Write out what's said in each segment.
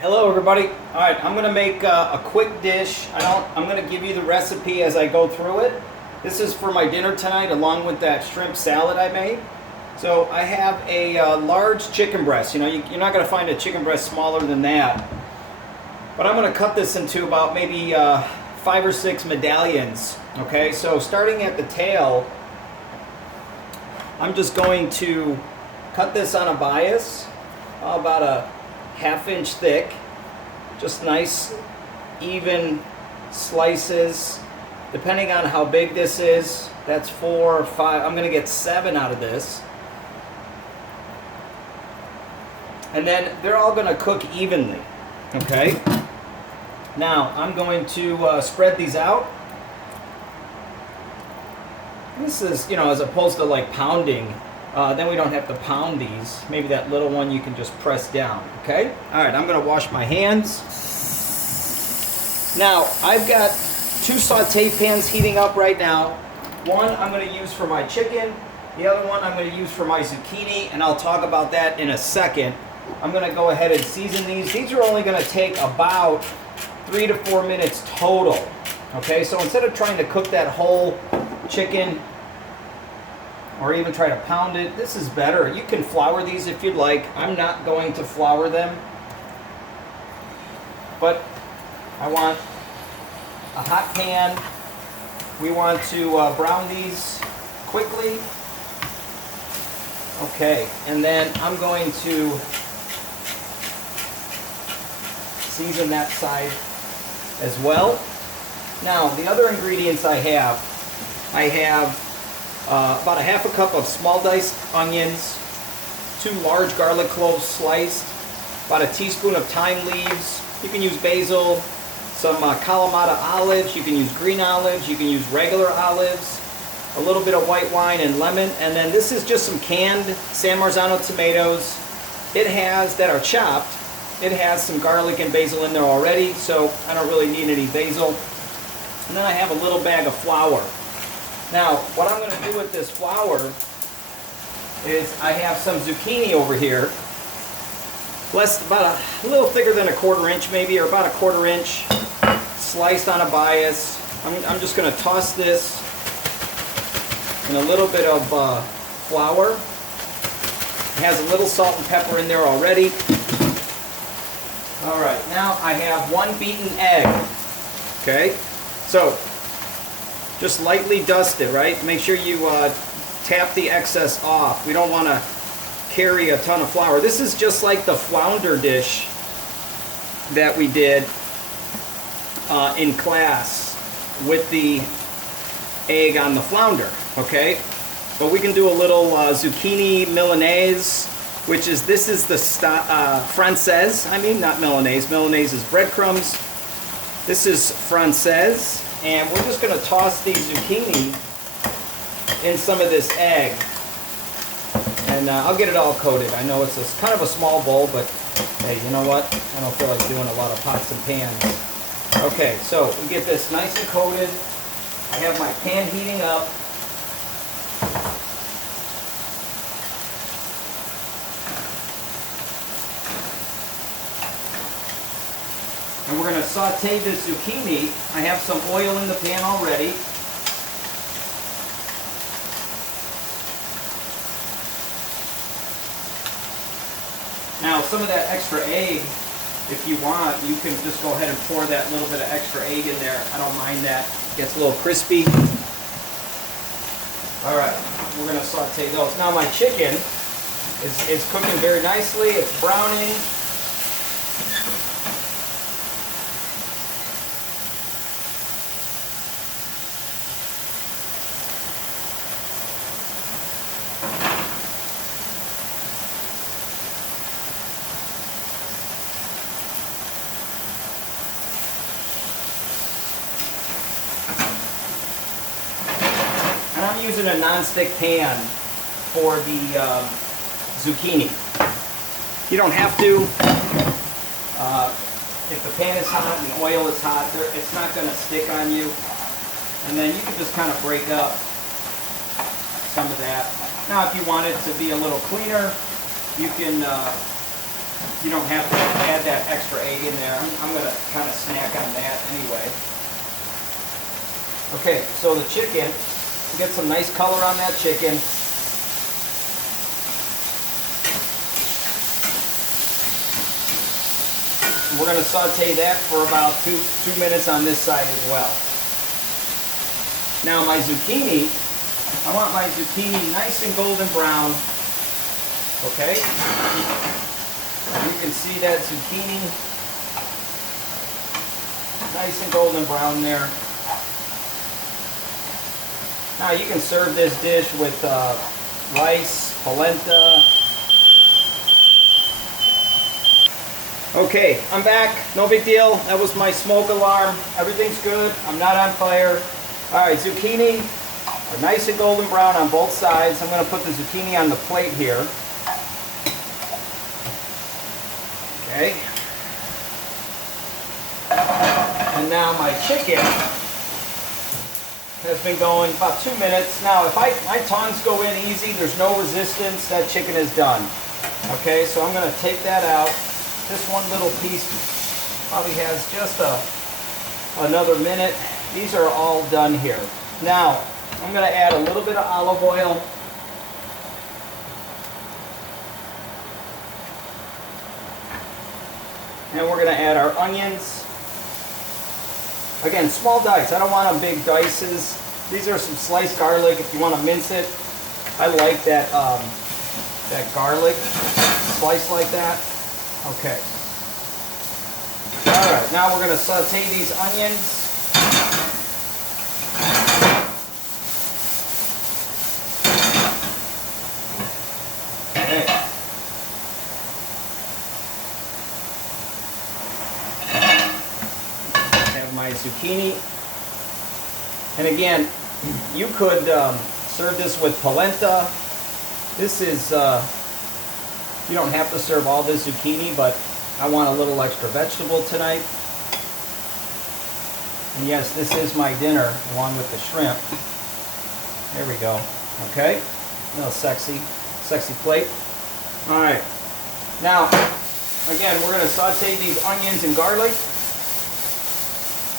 Hello everybody. All right, I'm gonna make a quick dish. I'm gonna give you the recipe as I go through it. This is for my dinner tonight along with that shrimp salad I made. So I have a large chicken breast. You know, you're not gonna find a chicken breast smaller than that. But I'm gonna cut this into about maybe 5 or 6 medallions. Okay, so starting at the tail, I'm just going to cut this on a bias, about a ½ inch thick, just nice even slices. Depending on how big this is, that's 4 or 5. I'm gonna get 7 out of this. And then they're all gonna cook evenly, okay? Now, I'm going to spread these out. This is, you know, as opposed to like pounding, then we don't have to pound these. Maybe that little one you can just press down, okay? All right, I'm gonna wash my hands. Now, I've got 2 saute pans heating up right now. One I'm gonna use for my chicken. The other one I'm gonna use for my zucchini, and I'll talk about that in a second. I'm gonna go ahead and season these. These are only gonna take about 3 to 4 minutes total, okay? So instead of trying to cook that whole chicken, or even try to pound it, this is better. You can flour these if you'd like. I'm not going to flour them, but I want a hot pan. We want to brown these quickly. Okay, and then I'm going to season that side as well. Now, the other ingredients I have about a ½ cup of small diced onions, 2 large garlic cloves sliced, about a teaspoon of thyme leaves. You can use basil, some Kalamata olives, you can use green olives, you can use regular olives, a little bit of white wine and lemon, and then this is just some canned San Marzano tomatoes. It has, that are chopped, it has some garlic and basil in there already, so I don't really need any basil. And then I have a little bag of flour. Now, what I'm going to do with this flour is I have some zucchini over here, about a little thicker than a 1/4 inch maybe, or about a 1/4 inch, sliced on a bias. I'm just going to toss this in a little bit of flour. It has a little salt and pepper in there already. All right, now I have 1 beaten egg. Okay, so just lightly dust it, right? Make sure you tap the excess off. We don't want to carry a ton of flour. This is just like the flounder dish that we did in class with the egg on the flounder, okay? But we can do a little zucchini Milanese, which is, this is the Francaise, I mean, not Milanese. Milanese is breadcrumbs. This is Francaise. And we're just going to toss the zucchini in some of this egg. And I'll get it all coated. I know it's kind of a small bowl, but hey, you know what? I don't feel like doing a lot of pots and pans. Okay, so we get this nice and coated. I have my pan heating up. And we're going to saute this zucchini. I have some oil in the pan already. Now, some of that extra egg, if you want, you can just go ahead and pour that little bit of extra egg in there. I don't mind that. It gets a little crispy. All right, we're going to saute those. Now, my chicken is cooking very nicely. It's browning. And I'm using a non-stick pan for the zucchini. You don't have to. If the pan is hot and the oil is hot, it's not going to stick on you. And then you can just kind of break up some of that. Now, if you want it to be a little cleaner, you can You don't have to add that extra egg in there. I'm going to kind of snack on that anyway. Okay, so the chicken, get some nice color on that chicken. We're going to saute that for about two minutes on this side as well. Now my zucchini, I want my zucchini nice and golden brown. Okay? You can see that zucchini nice and golden brown there. Now you can serve this dish with rice, polenta. Okay, I'm back. No big deal. That was my smoke alarm. Everything's good. I'm not on fire. All right, zucchini are nice and golden brown on both sides. I'm going to put the zucchini on the plate here. Okay. And now my chicken has been going about 2 minutes. Now, if my tongs go in easy, there's no resistance, that chicken is done. Okay, so I'm going to take that out. This one little piece probably has just another minute. These are all done here. Now, I'm going to add a little bit of olive oil. And we're going to add our onions. Again, small dice. I don't want them big dices. These are some sliced garlic if you want to mince it. I like that, that garlic sliced like that. Okay. All right, now we're going to saute these onions. Okay. Have my zucchini. And again, you could serve this with polenta. This is, you don't have to serve all this zucchini, but I want a little extra vegetable tonight. And yes, this is my dinner along with the shrimp. There we go. Okay, a little sexy plate. All right, now again, we're going to saute these onions and garlic.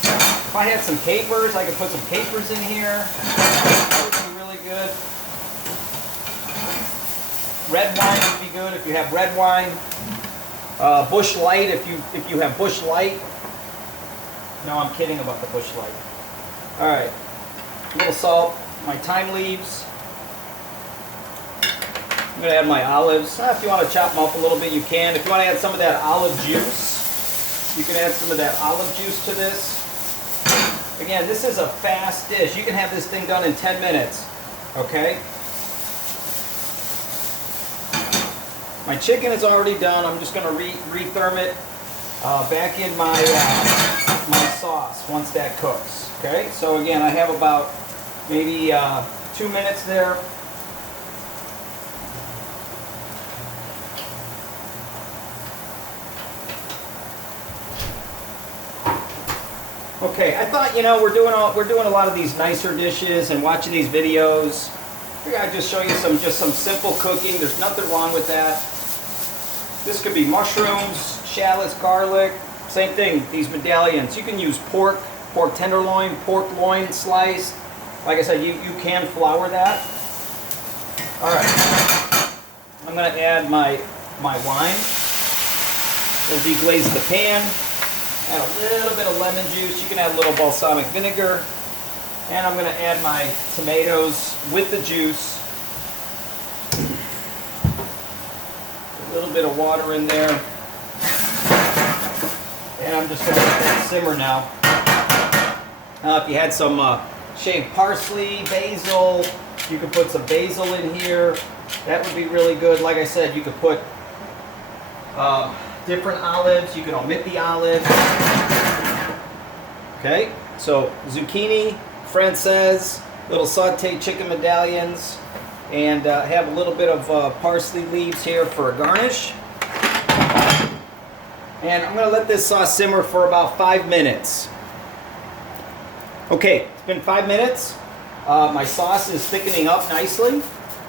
If I had some capers, I could put some capers in here. That would be really good. Red wine would be good if you have red wine. Bush Light if you have Bush Light. No, I'm kidding about the Bush Light. All right, a little salt, my thyme leaves. I'm gonna add my olives. If you want to chop them up a little bit, you can. If you want to add some of that olive juice, you can add some of that olive juice to this. Again, this is a fast dish. You can have this thing done in 10 minutes. Okay. My chicken is already done. I'm just going to re-therm it back in my my sauce once that cooks. Okay, so again, I have about maybe 2 minutes there. Okay, I thought, you know, we're doing a lot of these nicer dishes and watching these videos. I figured I'd just show you some simple cooking. There's nothing wrong with that. This could be mushrooms, shallots, garlic. Same thing, these medallions. You can use pork tenderloin, pork loin sliced. Like I said, you can flour that. All right, I'm going to add my wine. We'll deglaze the pan. Add a little bit of lemon juice. You can add a little balsamic vinegar. And I'm going to add my tomatoes with the juice. A little bit of water in there. And I'm just going to let that simmer now. Now, if you had some shaved parsley, basil, you could put some basil in here. That would be really good. Like I said, you could put different olives. You can omit the olive. Okay, so zucchini Francaise, little sauteed chicken medallions, and have a little bit of parsley leaves here for a garnish. And I'm going to let this sauce simmer for about 5 minutes. Okay, it's been 5 minutes. My sauce is thickening up nicely.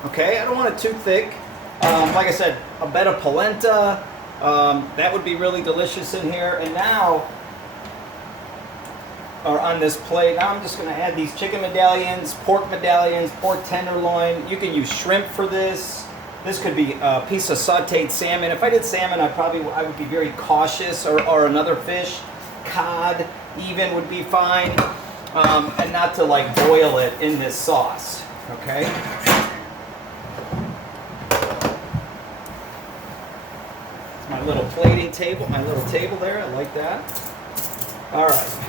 Okay, I don't want it too thick. Like I said, a bit of polenta, That would be really delicious in here. And now, or on this plate, now I'm just going to add these chicken medallions, pork tenderloin. You can use shrimp for this. This could be a piece of sauteed salmon. If I did salmon, I would be very cautious, or another fish. Cod even would be fine, and not to like boil it in this sauce. Okay. It's my little plating table, my little table there. I like that. All right.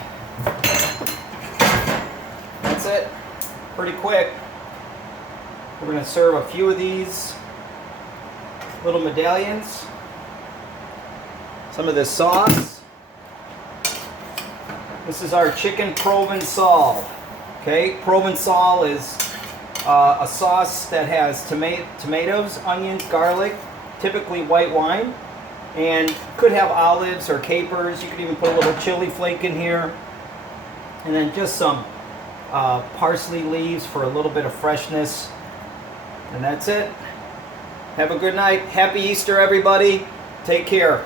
That's it. Pretty quick. We're going to serve a few of these little medallions. Some of this sauce. This is our chicken Provencal. Okay, Provencal is a sauce that has tomatoes, onions, garlic, typically white wine, and could have olives or capers. You could even put a little chili flake in here, and then just some parsley leaves for a little bit of freshness. And that's it. Have a good night. Happy Easter, everybody. Take care.